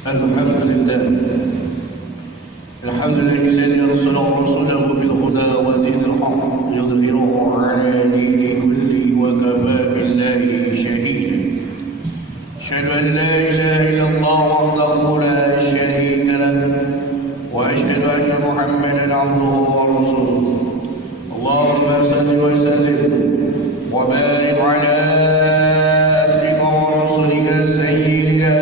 الحمد لله الذي أرسل رسوله بالهدى ودين الحق يظهره على دين كله وكفى بالله شهيدا. أشهد أن لا إله إلا الله وحده لا شريك له وأشهد أن محمدا عبده ورسوله. اللهم صل وسلم وبارك على عبدك ورسولك سيدنا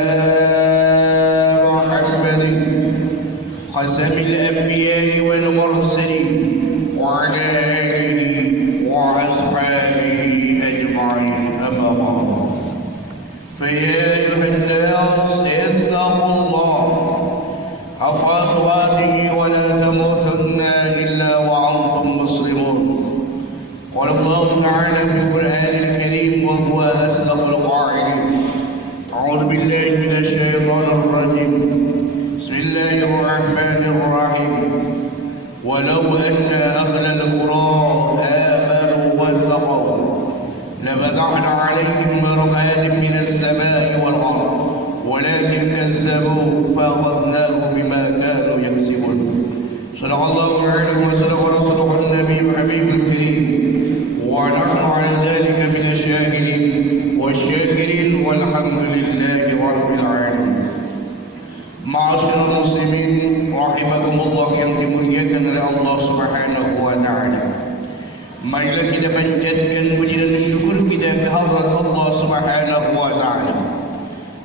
خاتم الأنبياء والمرسلين وعلى آله وأصحابه أجمعين. أما بعد، فيا أيها الناس اتقوا الله حق تقاته ولا تموتن إلا وأنتم مسلمون. قال الله تعالى في القرآن الكريم وهو أصدق القائلين: أعوذ بالله من الشيطان الرجيم. بسم الله الرحمن الرحيم. ولو أن أهل القرى آمنوا واتقوا لفتحنا عليهم بركات من السماء والأرض ولكن كذبوا فأخذناهم بما كانوا يكسبون. صدق الله العلي وصدق رسوله النبي الحبيب الكريم، ونحن على ذلك من الشاهدين والشاكرين والحمد لله رب العالمين. Ma'asyiral muslimin rahimakumullah yang dimuliakan oleh Allah Subhanahu wa taala. Marilah kita panjatkan puji dan syukur kita kehadrat Allah Subhanahu wa taala.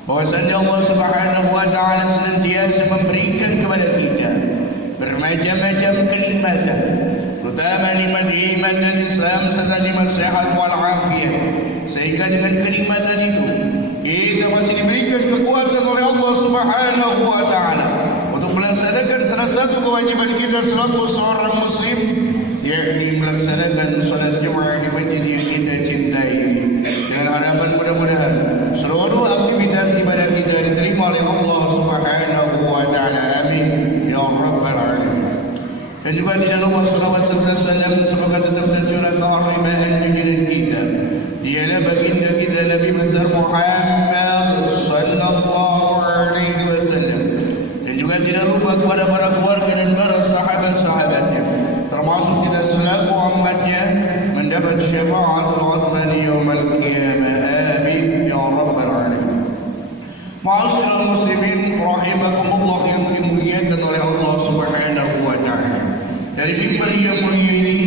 Bahwasanya Allah Subhanahu wa taala senantiasa memberikan kepada kita bermacam-macam kenikmatan, terutama nikmat iman dan Islam serta nikmat sehat wal afiat. Sehingga dengan kenikmatan itu kita masih diberikan kekuatan oleh Allah Subhanahu wa taala untuk melaksanakan salah satu kewajiban kita selaku seorang muslim, yakni melaksanakan salat Jumat di masjid yang kita cintai. Dengan harapan mudah-mudahan seluruh aktivitas ibadah kita diterima oleh Allah Subhanahu wa taala. Amin ya rabbal alamin. Dan juga tidak lupa salawat serta salam semoga tetap tercurah ke rahmatan junjungan kita, dialah baginda kita Nabi besar Muhammad sallallahu alaihi wasallam. Dan juga tidak lupa kepada para keluarga dan para sahabat-sahabatnya, termasuk kita selaku umatnya mendapat syafaat uzma di yaumil qiyamah. Amin ya rabbal alamin. Ma'asyiral muslimin rahimakumullah yang dimuliakan oleh Allah Subhanahu wa taala. Dari mimbar yang mulia ini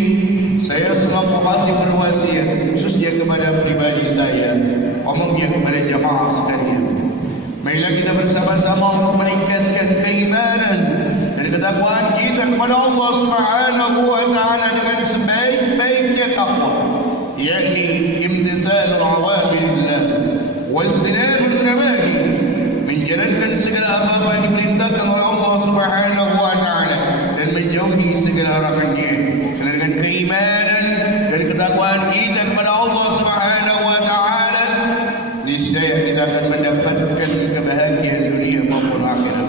saya selaku hati berwasiat khususnya kepada pribadi saya, umumnya kepada jamaah sekalian. Marilah kita bersama-sama untuk meningkatkan keimanan dan ketakwaan kita kepada Allah Subhanahu wa taala dengan sebaik-baiknya takwa, yakni imtisalul awamirillah wajtinabun nawahi, menjalankan segala apa yang diperintahkan oleh Allah Subhanahu wa taala dan menjauhi segala larangannya. Dengan keimanan dan ketakwaan kita kepada Allah Subhanahu wa taala, niscaya kita akan mendapatkan kebahagiaan dunia maupun akhirat.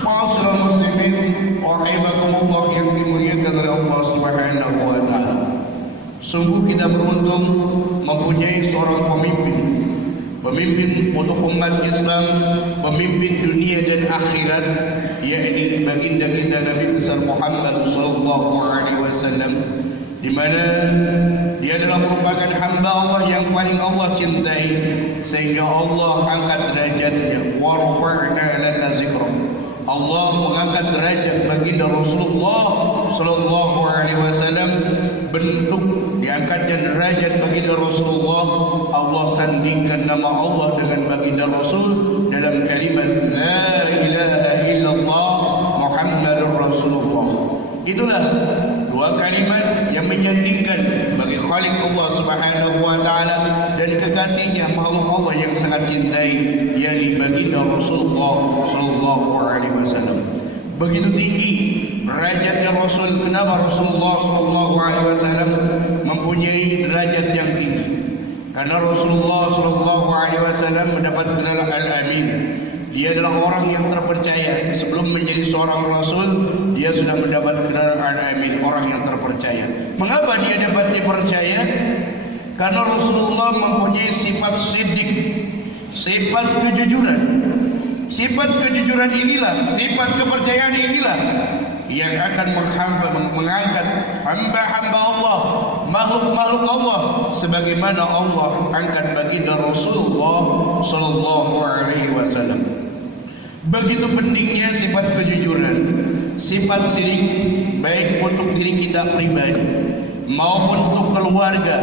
Ma'asyiral muslimin rahimakumullah yang dimuliakan oleh Allah Subhanahu wa taala. Sungguh kita beruntung mempunyai seorang pemimpin untuk umat Islam, pemimpin dunia dan akhirat, yakni baginda kita Nabi besar Muhammad sallallahu alaihi wasallam, di mana dia adalah merupakan hamba Allah yang paling Allah cintai, sehingga Allah angkat derajatnya. Wa rafa'na laka zikra. Allah mengangkat derajat baginda Rasulullah sallallahu alaihi wasallam. Bentuk diangkatnya derajat baginda Rasulullah, Allah sandingkan nama Allah dengan baginda Rasul dalam kalimat la ilaha illallah Muhammadur Rasulullah. Itulah dua kalimat yang menyandingkan bagi Khalik Allah Subhanahu wa taala dan kekasihnya makhluk Allah yang sangat cintai, yakni baginda Rasulullah sallallahu alaihi wasallam. Begitu tinggi derajatnya Rasul. Kenapa Rasulullah sallallahu alaihi wasallam mempunyai derajat yang tinggi? Karena Rasulullah sallallahu alaihi wasallam mendapat gelar Al-Amin. Dia adalah orang yang terpercaya. Sebelum menjadi seorang rasul, dia sudah mendapat gelar Al-Amin, orang yang terpercaya. Mengapa dia dapat dipercaya? Karena Rasulullah mempunyai sifat siddiq, sifat kejujuran, Sifat kejujuran inilah, sifat kepercayaan inilah yang akan mengangkat hamba-hamba Allah, makhluk-makhluk Allah, sebagaimana Allah angkat baginda Rasulullah sallallahu alaihi wasallam. Begitu pentingnya sifat kejujuran, sifat sirik, baik untuk diri kita pribadi maupun untuk keluarga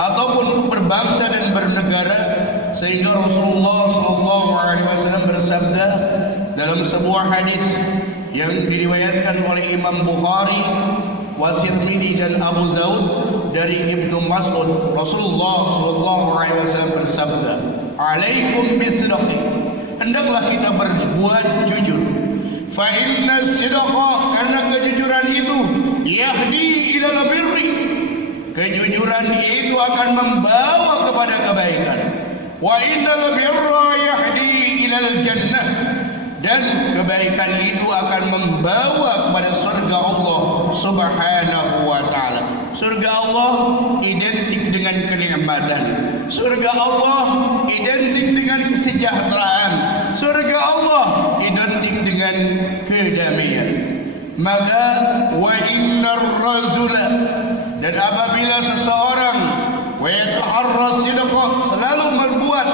ataupun untuk berbangsa dan bernegara, sehingga Rasulullah sallallahu alaihi wasallam bersabda dalam sebuah hadis yang diriwayatkan oleh Imam Bukhari, wa Tirmidzi dan Abu Daud dari Ibnu Mas'ud, Rasulullah sallallahu alaihi wasallam bersabda, "Alaikum bisidqi." Hendaklah kita berbuat jujur. Fa inna sidqa, karena kejujuran itu yahdi ilal birri. Kejujuran itu akan membawa kepada kebaikan. Wa innal birra yahdi ilal jannah, dan kebaikan itu akan membawa kepada surga Allah Subhanahu wa taala. Surga Allah identik dengan kenikmatan. Surga Allah identik dengan kesejahteraan. Surga Allah identik dengan kedamaian. Maka wa innar rajula, dan apabila seseorang wa yataharras sidqa, selalu berbuat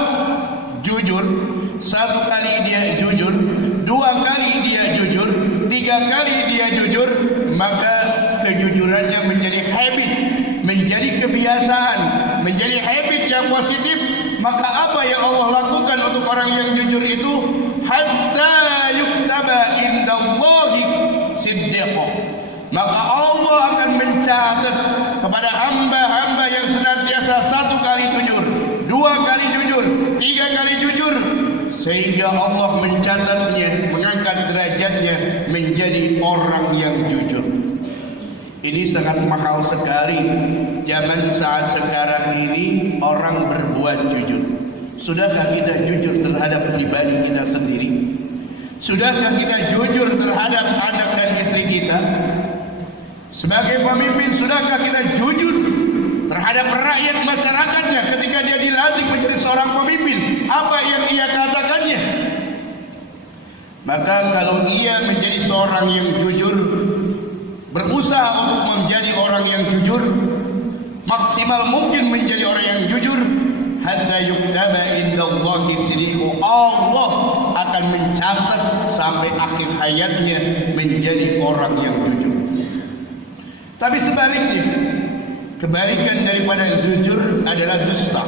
jujur, satu kali dia jujur, dua kali dia jujur, tiga kali dia jujur, maka kejujurannya menjadi habit, menjadi kebiasaan, menjadi habit yang positif. Maka apa yang Allah lakukan untuk orang yang jujur itu? Hatta yuktaba indallahi siddiqa. Maka Allah akan mencatat kepada hamba-hamba yang senantiasa satu kali jujur, dua kali jujur, tiga kali jujur, sehingga Allah mencatatnya, mengangkat derajatnya menjadi orang yang jujur. Ini sangat mahal sekali zaman saat sekarang ini orang berbuat jujur. Sudahkah kita jujur terhadap pribadi kita sendiri? Sudahkah kita jujur terhadap anak dan istri kita? Sebagai pemimpin, sudahkah kita jujur terhadap rakyat masyarakatnya ketika dia dilantik menjadi seorang pemimpin? Apa yang ia katakannya? Maka kalau ia menjadi seorang yang jujur, berusaha untuk menjadi orang yang jujur, maksimal mungkin menjadi orang yang jujur, hatta yuktaba indallahi sidqu. Allah akan mencatat sampai akhir hayatnya menjadi orang yang jujur. Tapi sebaliknya, kebalikan daripada jujur adalah dusta.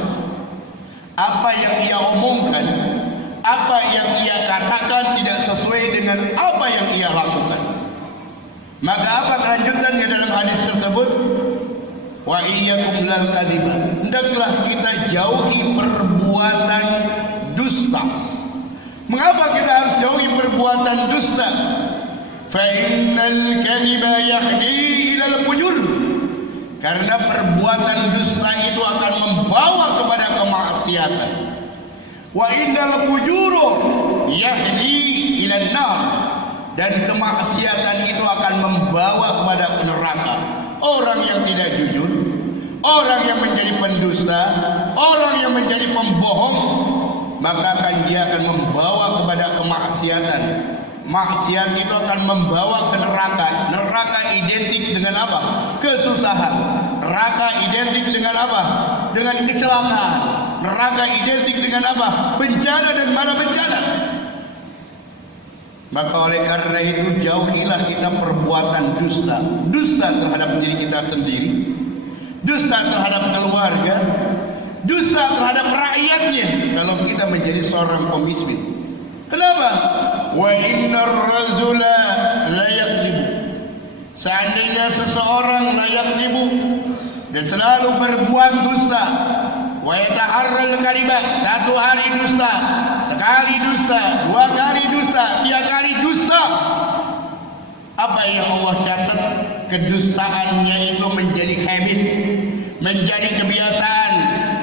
Apa yang ia omongkan, apa yang ia katakan tidak sesuai dengan apa yang ia lakukan. Maka apa kelanjutannya dalam hadis tersebut? Wa iyyakum lal kadhiba. Hendaklah kita jauhi perbuatan dusta. Mengapa kita harus jauhi perbuatan dusta? Fa innal kadhiba yahdi ilal fujur. Karena perbuatan dusta itu akan membawa kepada kemaksiatan. Wa innal fujura yahdi ilan nar. Dan kemaksiatan itu akan membawa kepada neraka. Orang yang tidak jujur, orang yang menjadi pendusta, orang yang menjadi pembohong, maka dia akan membawa kepada kemaksiatan. Maksiat itu akan membawa ke neraka. Neraka identik dengan apa? Kesusahan. Neraka identik dengan apa? Dengan kecelakaan. Neraka identik dengan apa? Bencana dan mana bencana. Maka oleh karena itu jauhilah kita perbuatan dusta. Dusta terhadap diri kita sendiri, dusta terhadap keluarga, dusta terhadap rakyatnya kalau kita menjadi seorang pemimpin. Kenapa? Wa innar rajula la yakdzibu. Seandainya seseorang la yakdzibu dan selalu berbuat dusta, wa yataharral kadiba, satu hari dusta, sekali dusta, dua kali dusta, tiga kali dusta. Apa yang Allah catat? Kedustaannya itu menjadi habit, menjadi kebiasaan.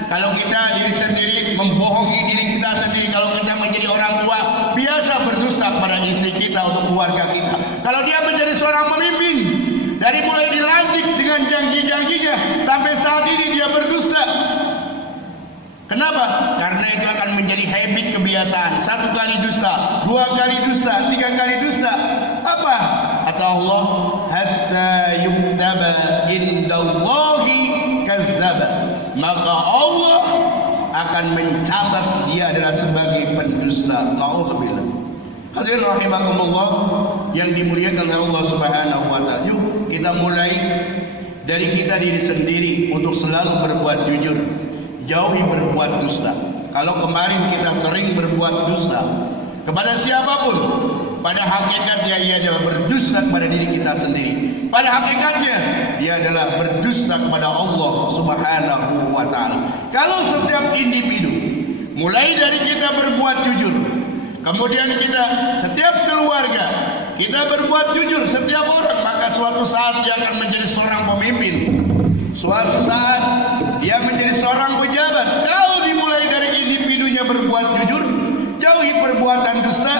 Kalau kita diri sendiri membohongi diri kita sendiri, kalau kita menjadi orang tua biasa berdusta kepada istri kita untuk keluarga kita. Kalau dia menjadi seorang pemimpin, dari mulai dilantik dengan janji-janjinya sampai saat ini dia berdusta. Kenapa? Karena itu akan menjadi habit, kebiasaan. Satu kali dusta, 2 kali dusta, 3 kali dusta. Apa? Kata Allah, hatta yuktaba indallahi kazzaba. Maka Allah akan mencatat dia adalah sebagai pendusta. Nauzubillah. Hadirin rahimakumullah yang dimuliakan oleh Allah Subhanahu wa taala. Yuk kita mulai dari kita diri sendiri untuk selalu berbuat jujur, jauhi berbuat dusta. Kalau kemarin kita sering berbuat dusta kepada siapapun, pada hakikatnya ia adalah berdusta kepada diri kita sendiri. Pada hakikatnya dia adalah berdusta kepada Allah Subhanahu wa taala. Kalau setiap individu mulai dari kita berbuat jujur, kemudian kita setiap keluarga kita berbuat jujur, setiap orang, maka suatu saat dia akan menjadi seorang pemimpin. Suatu saat dia menjadi seorang pejabat. Kalau dimulai dari individunya berbuat jujur, jauhi perbuatan dusta,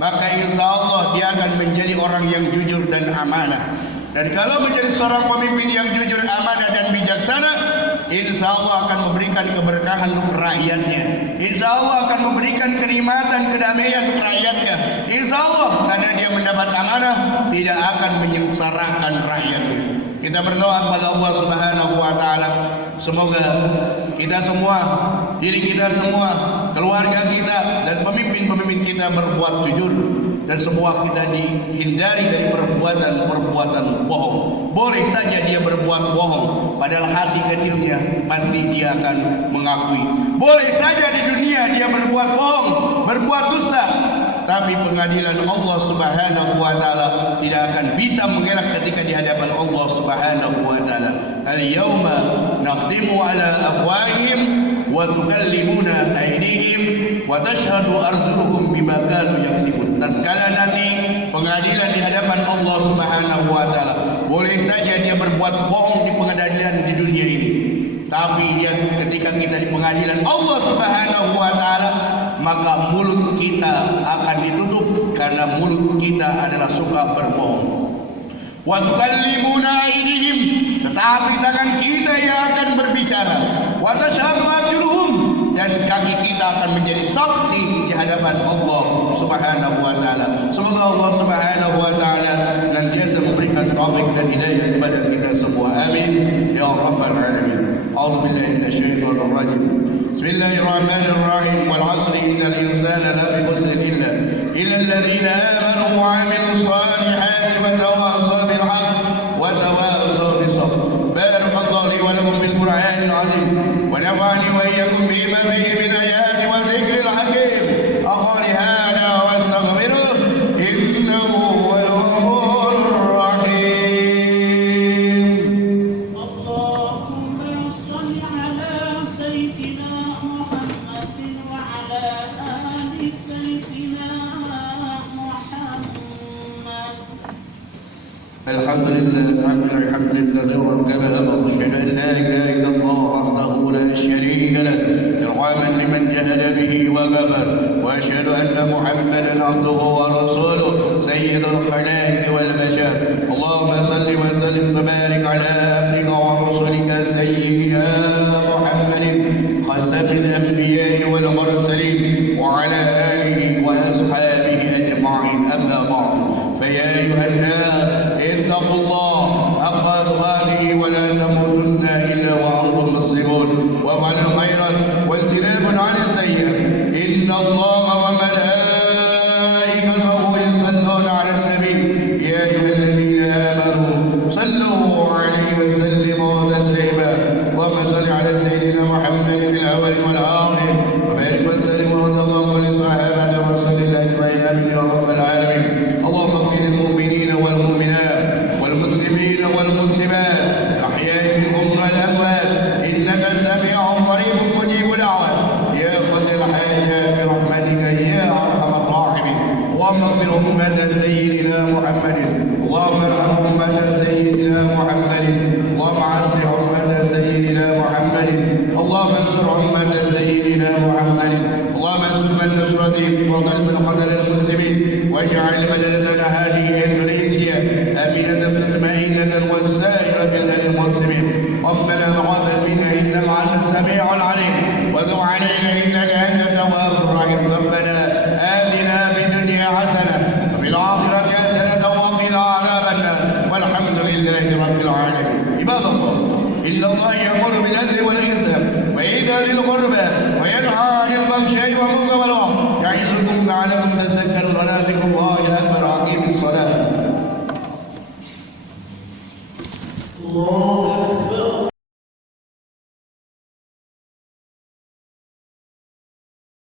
maka insya Allah dia akan menjadi orang yang jujur dan amanah. Dan kalau menjadi seorang pemimpin yang jujur, amanah dan bijaksana, insya Allah akan memberikan keberkahan untuk rakyatnya. Insya Allah akan memberikan kenikmatan, kedamaian untuk rakyatnya. Insya Allah karena dia mendapat amanah, tidak akan menyengsarakan rakyatnya. Kita berdoa kepada Allah Subhanahu wa taala, semoga kita semua, diri kita semua, keluarga kita dan pemimpin-pemimpin kita berbuat jujur, dan semua kita dihindari dari perbuatan-perbuatan bohong. Boleh saja dia berbuat bohong, padahal hati kecilnya pasti dia akan mengakui. Boleh saja di dunia dia berbuat bohong, berbuat dusta, tapi pengadilan Allah Subhanahu wa taala tidak akan bisa mengelak ketika di hadapan Allah Subhanahu wa taala. Al-yauma nakhtimu ala afwahihim wa tukallimuna aydihim wa tashhadu arjuluhum bima kanu yaksibun. Tatkala nanti pengadilan di hadapan Allah Subhanahu wa taala, boleh saja dia berbuat bohong di pengadilan di dunia ini, tapi dia ketika kita di pengadilan Allah Subhanahu wa taala, maka mulut kita akan ditutup karena mulut kita adalah suka berbohong. Wa tukallimuna aydihim, tetapi tangan kita yang akan berbicara. Wa tashhadu arjuluhum, dan kaki kita akan menjadi saksi di hadapan Allah Subhanahu wa taala. Semoga Allah Subhanahu wa taala senantiasa memberikan taufik dan hidayah kepada kita semua. Amin ya rabbal alamin. A'udzu billahi minasyaitonir rajim. Bismillahirrahmanirrahim. Wal 'asri innal insana lafi khusr illa alladhina amanu wa 'amilus salihati wa tawassaw bil haqq wa tawassaw bis sabr. Barakallahu li wa lakum bil Qur'anil 'azim wa nafa'ani wa iyyakum bima fihi min ayati wa dhikril hakim. Aqulu hadha wa astaghfiruh innahu huwal ghafurur rahim. Allahumma shalli ala sayyidina Muhammadin wa ala ali sayyidina Muhammad. Alhamdulillah الذي ركب الأمر أشهد أن لا إله إلا الله وحده لا شريك له إرغاما لمن جهل به وكفر وأشهد أن محمدا عبده ورسوله سيد الخلائق والبشر اللهم صل وسلم وبارك على عبدك ورسولك سيدنا محمد خاتم الأنبياء والمرسلين وعلى آله وأصحابه أجمعين أما بعد فيا أيها الناس اتقوا الله حق تقاته ولا تموتن إلا وأنتم مسلمون وافعلوا خيرا واجتنابوا عن السيئة إن الله وملائكته يصلون على النبي يا أيها الذين آمنوا صلوا عليه وسلموا تسليما اللهم صل على سيدنا محمد في الأول والآخر وبارك وسلم ورضى الله عن الصحابة ورسول الله أجمعين آمين يا رب العالمين. اللهم اغفر للمؤمنين والمؤمنات والمسلمين والمسلمات الأحياء منهم والأموات إنك سميع قريب مجيب دعوات يا قضي الحاجات برحمتك يا أرحم الراحمين. اللهم اغفر أمة سيدنا محمد اللهم ارحم أمة سيدنا محمد اللهم اصلح أمة سيدنا محمد اللهم انصر أمة سيدنا محمد اللهم انصر من نصرته وقلب القدر المسلمين واجعل بلدنا هذه اندونيسيا امينه مطمئنه وسائر بلاد المسلمين. ربنا تقبل منا انك انت السميع العليم وتب علينا انك انت التواب الرحيم. ربنا آتنا في الفحشاء والمنكر والبغي يعظكم لعلكم تذكرون ولذكر الله أكبر. أقيموا الصلاة. الله